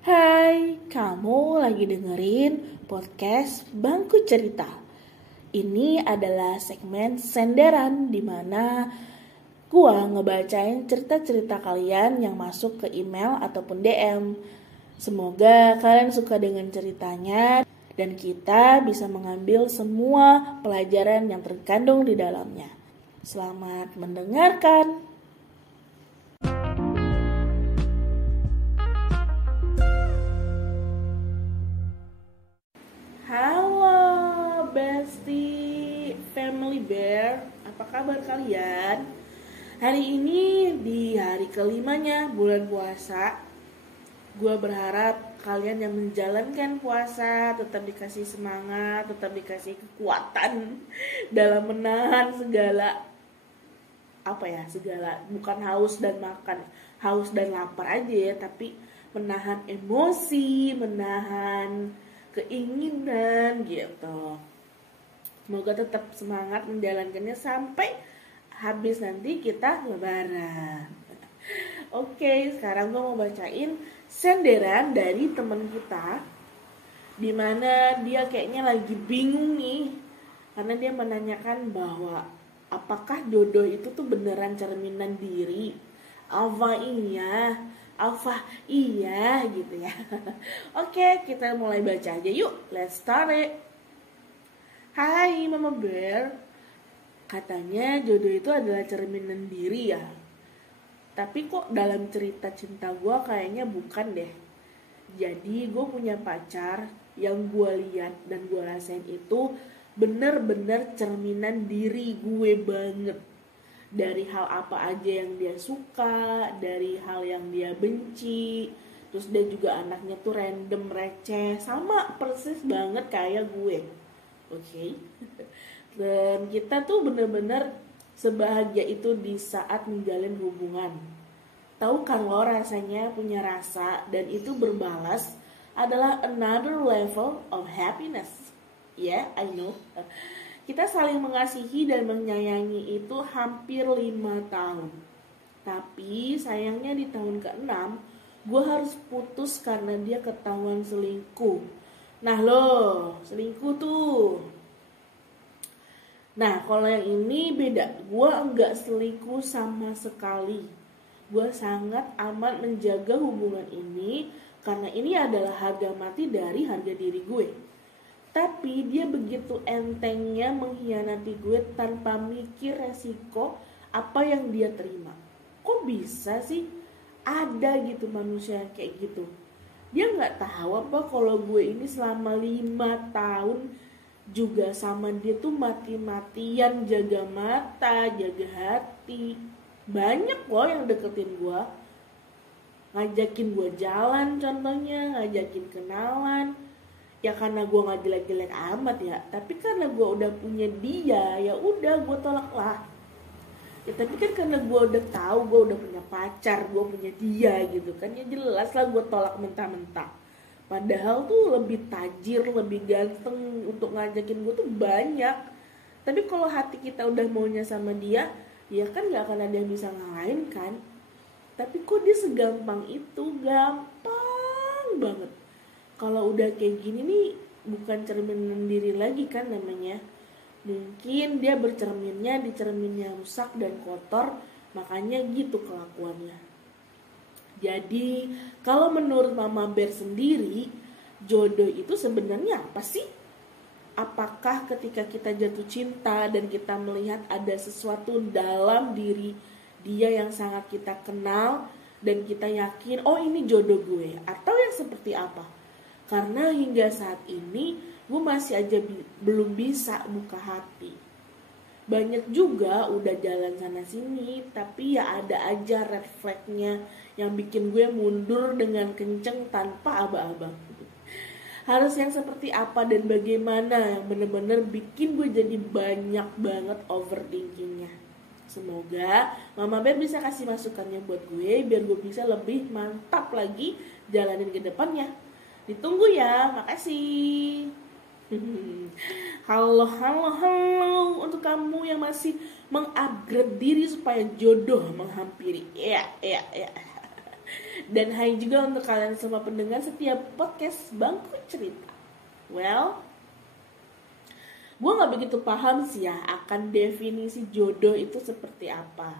Hai, kamu lagi dengerin podcast Bangku Cerita. Ini adalah segmen senderan di mana gua ngebacain cerita-cerita kalian yang masuk ke email ataupun DM. Semoga kalian suka dengan ceritanya dan kita bisa mengambil semua pelajaran yang terkandung di dalamnya. Selamat mendengarkan. Halo Bestie Family Bear, apa kabar kalian? Hari ini di hari kelimanya bulan puasa. Gue berharap kalian yang menjalankan puasa tetap dikasih semangat, tetap dikasih kekuatan dalam menahan segala segala bukan haus dan makan, haus dan lapar aja ya, tapi menahan emosi, menahan keinginan gitu. Semoga tetap semangat menjalankannya sampai habis nanti kita lebaran. Oke, sekarang gue mau bacain senderan dari teman kita, dimana dia kayaknya lagi bingung nih, karena dia menanyakan bahwa apakah jodoh itu tuh beneran cerminan diri? Alfa iya gitu ya. Oke, kita mulai baca aja yuk. Let's start it. Hai Mama Bear, katanya jodoh itu adalah cerminan diri ya. Tapi kok dalam cerita cinta gue kayaknya bukan deh. Jadi gue punya pacar yang gue lihat dan gue rasain itu bener-bener cerminan diri gue banget. Dari hal apa aja yang dia suka, dari hal yang dia benci. Terus dia juga anaknya tuh random, receh, sama persis banget kayak gue. Oke. Dan kita tuh bener-bener sebahagia itu di saat menjalin hubungan. Tahu kan lo rasanya punya rasa dan itu berbalas adalah another level of happiness. Yeah, I know. Kita saling mengasihi dan menyayangi itu hampir 5 tahun. Tapi sayangnya di tahun ke-6 gue harus putus karena dia ketahuan selingkuh. Nah lo, selingkuh tuh. Nah kalau yang ini beda. Gue enggak selingkuh sama sekali. Gue sangat amat menjaga hubungan ini karena ini adalah harga mati dari harga diri gue. Tapi dia begitu entengnya mengkhianati gue tanpa mikir resiko apa yang dia terima. Kok bisa sih ada gitu manusia yang kayak gitu? Dia gak tahu apa kalau gue ini selama 5 tahun juga sama dia tuh mati-matian jaga mata, jaga hati. Banyak loh yang deketin gue, ngajakin gue jalan contohnya, ngajakin kenalan. Ya karena gue gak jelek-jelek amat ya, tapi karena gue udah punya dia, ya udah gue tolak lah. Ya tapi kan karena gue udah tahu gue udah punya pacar, gue punya dia gitu kan, ya jelas lah gue tolak mentah-mentah. Padahal tuh lebih tajir, lebih ganteng untuk ngajakin gue tuh banyak. Tapi kalau hati kita udah maunya sama dia, ya kan gak akan ada yang bisa ngalahin kan. Tapi kok dia segampang itu, gampang banget. Kalau udah kayak gini nih bukan cerminan diri lagi kan namanya. Mungkin dia bercerminnya di cerminnya rusak dan kotor, makanya gitu kelakuannya. Jadi kalau menurut Mama Bear sendiri, jodoh itu sebenarnya apa sih? Apakah ketika kita jatuh cinta dan kita melihat ada sesuatu dalam diri dia yang sangat kita kenal dan kita yakin, oh ini jodoh gue, atau yang seperti apa? Karena hingga saat ini gue masih aja belum bisa buka hati. Banyak juga udah jalan sana sini, tapi ya ada aja red flagnya yang bikin gue mundur dengan kenceng tanpa aba-aba. Harus yang seperti apa dan bagaimana yang bener-bener bikin gue jadi banyak banget overthinkingnya. Semoga Mama Bear bisa kasih masukannya buat gue biar gue bisa lebih mantap lagi jalanin ke depannya. Ditunggu ya, makasih. Halo untuk kamu yang masih mengupgrade diri supaya jodoh menghampiri. Ya. Dan hai juga untuk kalian semua pendengar setiap podcast Bangku Cerita. Well, gue gak begitu paham sih ya akan definisi jodoh itu seperti apa.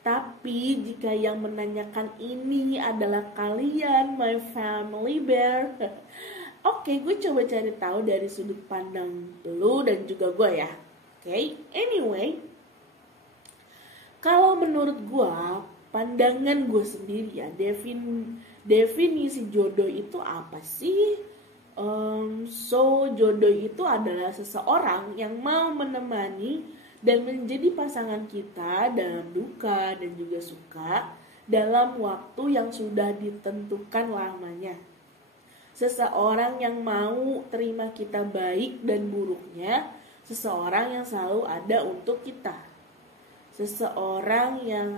Tapi jika yang menanyakan ini adalah kalian, my family bear, oke, gue coba cari tahu dari sudut pandang lu dan juga gue ya. Oke, anyway, kalau menurut gue, pandangan gue sendiri ya, definisi jodoh itu apa sih? Jodoh itu adalah seseorang yang mau menemani dan menjadi pasangan kita dalam duka dan juga suka dalam waktu yang sudah ditentukan lamanya. Seseorang yang mau terima kita baik dan buruknya, seseorang yang selalu ada untuk kita. Seseorang yang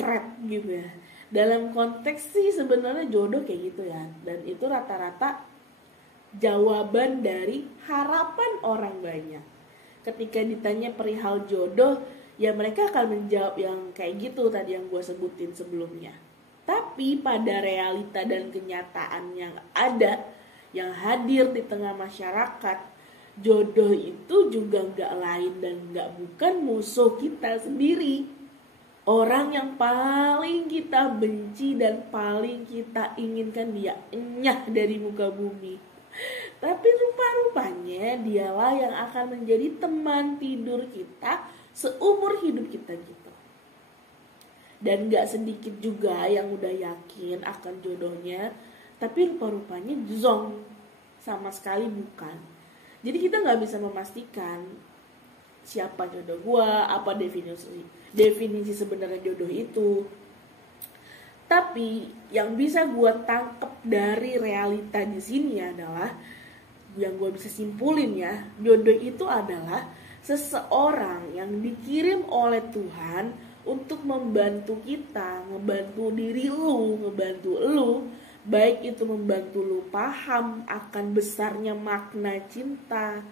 prep gitu ya. Dalam konteks sih sebenarnya jodoh kayak gitu ya. Dan itu rata-rata jawaban dari harapan orang banyak. Ketika ditanya perihal jodoh, ya mereka akan menjawab yang kayak gitu tadi yang gue sebutin sebelumnya. Tapi pada realita dan kenyataan yang ada, yang hadir di tengah masyarakat, jodoh itu juga gak lain dan gak bukan musuh kita sendiri. Orang yang paling kita benci dan paling kita inginkan dia enyah dari muka bumi. Tapi rupa-rupanya dialah yang akan menjadi teman tidur kita seumur hidup kita gitu. Dan gak sedikit juga yang udah yakin akan jodohnya, tapi rupa-rupanya zong, sama sekali bukan. Jadi kita gak bisa memastikan siapa jodoh gua, apa definisi sebenarnya jodoh itu. Tapi yang bisa gue tangkep dari realita di sini adalah, yang gue bisa simpulin ya, jodoh itu adalah seseorang yang dikirim oleh Tuhan untuk membantu kita, ngebantu diri lu, ngebantu lu, baik itu membantu lu paham akan besarnya makna cinta,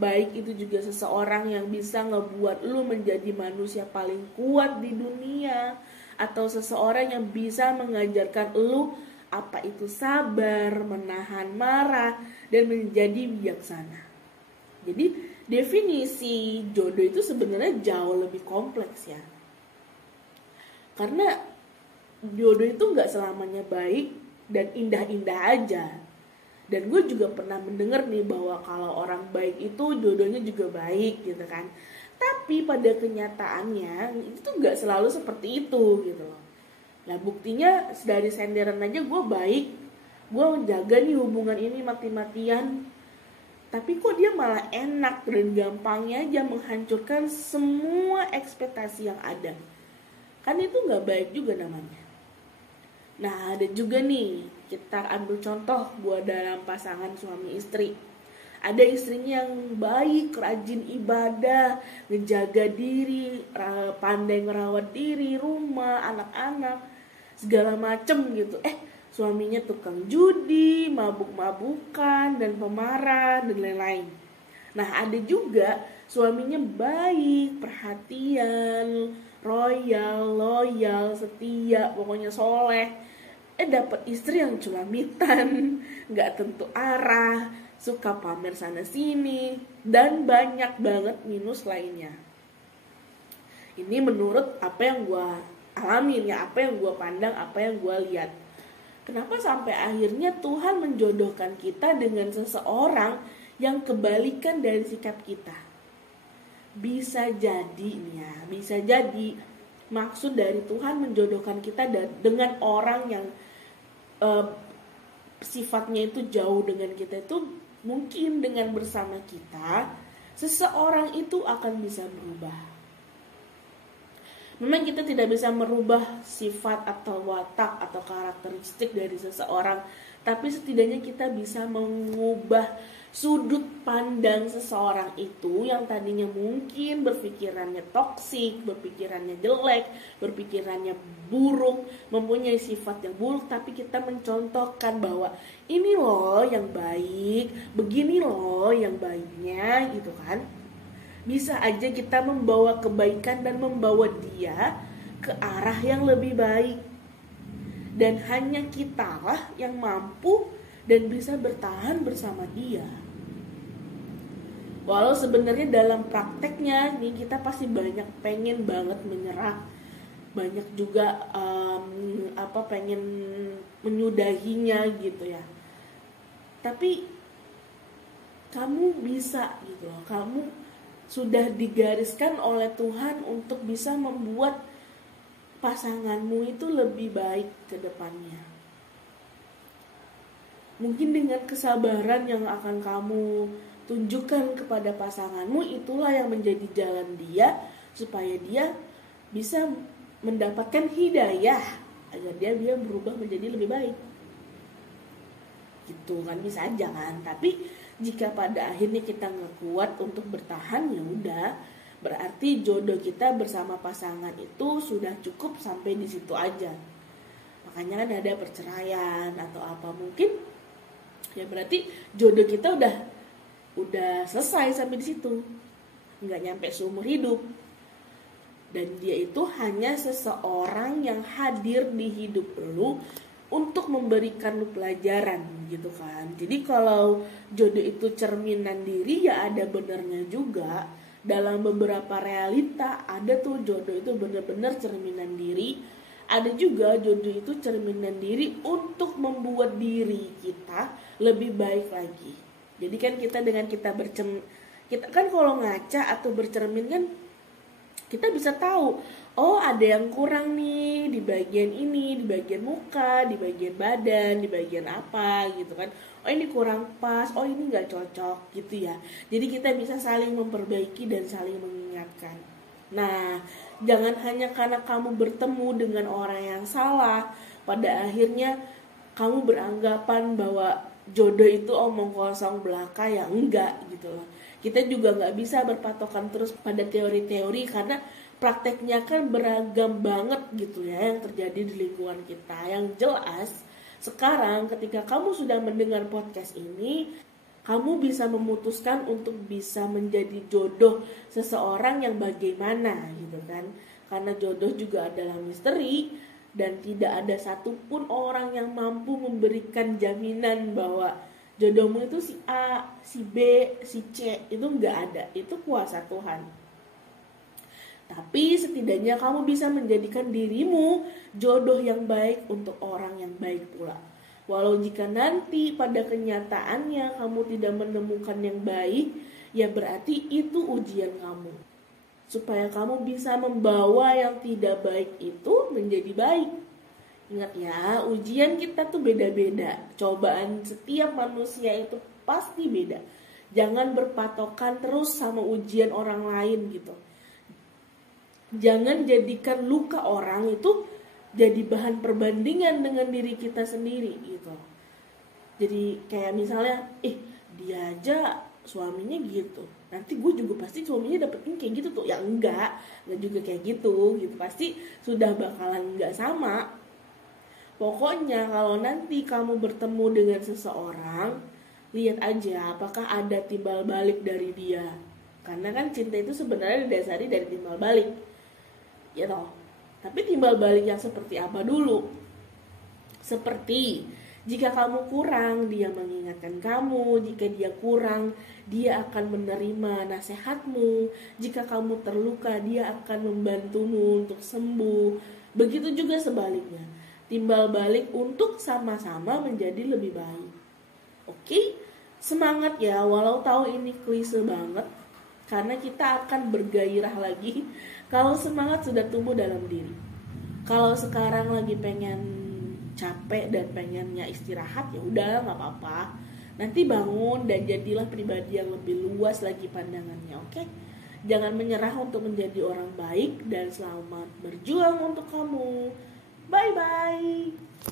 baik itu juga seseorang yang bisa ngebuat lu menjadi manusia paling kuat di dunia, atau seseorang yang bisa mengajarkan lu apa itu sabar, menahan marah, dan menjadi bijaksana. Jadi definisi jodoh itu sebenarnya jauh lebih kompleks ya. Karena jodoh itu gak selamanya baik dan indah-indah aja. Dan gue juga pernah mendengar nih bahwa kalau orang baik itu jodohnya juga baik gitu kan. Tapi pada kenyataannya itu gak selalu seperti itu gitu loh. Nah buktinya dari senderan aja gue baik, gue menjaga nih hubungan ini mati-matian, tapi kok dia malah enak dan gampangnya aja menghancurkan semua ekspektasi yang ada. Kan itu gak baik juga namanya. Nah ada juga nih, kita ambil contoh buat dalam pasangan suami istri. Ada istrinya yang baik, rajin ibadah, ngejaga diri, pandai ngerawat diri, rumah, anak-anak, segala macem gitu. Suaminya tukang judi, mabuk-mabukan, dan pemarah, dan lain-lain. Nah ada juga suaminya baik, perhatian, royal, loyal, setia, pokoknya soleh. Dapat istri yang culamitan, gak tentu arah, suka pamer sana sini, dan banyak banget minus lainnya. Ini menurut apa yang gue alamin ya, apa yang gue pandang, apa yang gue lihat. Kenapa sampai akhirnya Tuhan menjodohkan kita dengan seseorang yang kebalikan dari sikap kita? Bisa jadi nih ya, bisa jadi maksud dari Tuhan menjodohkan kita dengan orang yang sifatnya itu jauh dengan kita, itu mungkin dengan bersama kita seseorang itu akan bisa berubah. Memang kita tidak bisa merubah sifat atau watak atau karakteristik dari seseorang, tapi setidaknya kita bisa mengubah sudut pandang seseorang itu yang tadinya mungkin berpikirannya toksik, berpikirannya jelek, berpikirannya buruk, mempunyai sifat yang buruk, tapi kita mencontohkan bahwa ini loh yang baik, begini loh yang baiknya gitu kan. Bisa aja kita membawa kebaikan dan membawa dia ke arah yang lebih baik. dan hanya kitalah yang mampu dan bisa bertahan bersama dia. Walau sebenarnya dalam prakteknya nih kita pasti banyak pengen banget menyerah, banyak juga pengen menyudahinya gitu ya. Tapi kamu bisa gitu loh, kamu sudah digariskan oleh Tuhan untuk bisa membuat pasanganmu itu lebih baik ke depannya. Mungkin dengan kesabaran yang akan kamu tunjukkan kepada pasanganmu, itulah yang menjadi jalan dia supaya dia bisa mendapatkan hidayah agar dia berubah menjadi lebih baik. Gitu kan, bisa aja kan. Tapi jika pada akhirnya kita nggak kuat untuk bertahan, ya udah, berarti jodoh kita bersama pasangan itu sudah cukup sampai di situ aja. Makanya kan ada perceraian atau apa mungkin, ya berarti jodoh kita udah selesai sampai di situ, nggak nyampe seumur hidup. Dan dia itu hanya seseorang yang hadir di hidup lu untuk memberikan lu pelajaran gitu kan. Jadi kalau jodoh itu cerminan diri, ya ada benernya juga. Dalam beberapa realita ada tuh jodoh itu benar-benar cerminan diri. Ada juga jodoh itu cerminan diri untuk membuat diri kita lebih baik lagi. Jadi kan kita dengan kita kan kalau ngaca atau bercermin kan kita bisa tahu, oh ada yang kurang nih di bagian ini, di bagian muka, di bagian badan, di bagian apa gitu kan. Oh ini kurang pas, oh ini gak cocok gitu ya. Jadi kita bisa saling memperbaiki dan saling mengingatkan. Nah, jangan hanya karena kamu bertemu dengan orang yang salah, pada akhirnya kamu beranggapan bahwa jodoh itu omong kosong belaka, ya enggak gitu loh. Kita juga gak bisa berpatokan terus pada teori-teori karena prakteknya kan beragam banget gitu ya yang terjadi di lingkungan kita. Yang jelas sekarang ketika kamu sudah mendengar podcast ini, kamu bisa memutuskan untuk bisa menjadi jodoh seseorang yang bagaimana gitu kan. Karena jodoh juga adalah misteri dan tidak ada satupun orang yang mampu memberikan jaminan bahwa jodohmu itu si A, si B, si C, itu nggak ada. Itu kuasa Tuhan. Tapi setidaknya kamu bisa menjadikan dirimu jodoh yang baik untuk orang yang baik pula. Walau jika nanti pada kenyataannya kamu tidak menemukan yang baik, ya berarti itu ujian kamu. Supaya kamu bisa membawa yang tidak baik itu menjadi baik. Ingat ya, ujian kita tuh beda-beda. Cobaan setiap manusia itu pasti beda. Jangan berpatokan terus sama ujian orang lain gitu. Jangan jadikan luka orang itu jadi bahan perbandingan dengan diri kita sendiri gitu. Jadi kayak misalnya, dia aja suaminya gitu, nanti gue juga pasti suaminya dapetin kayak gitu tuh. Ya enggak juga kayak gitu. Pasti sudah bakalan enggak sama. Pokoknya kalau nanti kamu bertemu dengan seseorang, lihat aja apakah ada timbal balik dari dia. Karena kan cinta itu sebenarnya didasari dari timbal balik. Ya toh. Tapi timbal balik yang seperti apa dulu? Seperti jika kamu kurang, dia mengingatkan kamu. Jika dia kurang, dia akan menerima nasihatmu. Jika kamu terluka, dia akan membantumu untuk sembuh. Begitu juga sebaliknya. Timbal balik untuk sama-sama menjadi lebih baik. Oke? Semangat ya, walau tahu ini klise banget. Karena kita akan bergairah lagi kalau semangat sudah tumbuh dalam diri. Kalau sekarang lagi pengen capek dan pengennya istirahat, ya udah nggak apa-apa. Nanti bangun dan jadilah pribadi yang lebih luas lagi pandangannya, oke? Jangan menyerah untuk menjadi orang baik dan selamat berjuang untuk kamu. Bye-bye.